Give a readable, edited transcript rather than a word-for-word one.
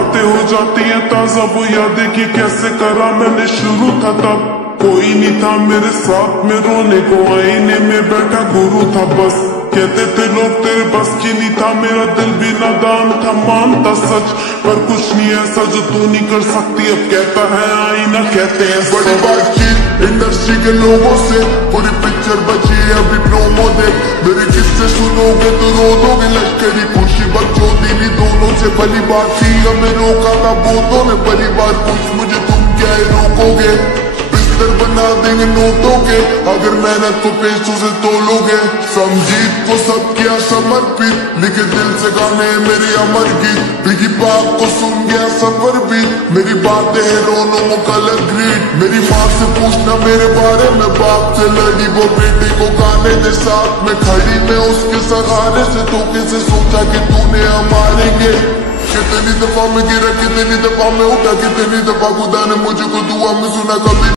बातें हो जाती हैं ताजा वो यादें कि कैसे करा मैंने शुरू था तब कोई नहीं था मेरे साथ में रोने को, आईने में बैठा गुरु था बस। कहते थे लोग तेरे बस की नहीं था, मेरा दिल भी नादान था मानता सच, पर कुछ नहीं ऐसा जो तू नहीं कर सकती। अब कहता है आईना, कहते हैं बड़ी बातचीत इंडस्ट्री के लोगों से, पूरी पिक्चर बची है अभी प्रोमो दे। मेरे किस्से सुनोगे तो रो दोगे, लश्करी खुशी बकचोदी दोनों से भली बात थी। हमें रोका था बोतों ने परिवार, कुछ मुझे तुम क्या रोकोगे। बिस्तर बना देंगे नोटों के अगर मेहनत को पैसों से तोलोगे। संगीत को सब किया समर्पित, लिखे दिल से गाने मेरे अमर गीत। बिगी बाप को सुन गया सफर भी, मेरी बातें हैं रोनों का ग्रीट। मेरी माँ से पूछना मेरे बारे में, बाप से लड़ी वो बेटे को गाने दे साथ में खड़ी। मैं उसके सहारे से धोखे से सोचा कि तूने हम मारेंगे। कितनी दफा में गिरा, कितनी दफा में उठा, कितनी दफा खुदा ने मुझको दुआ में सुना कभी।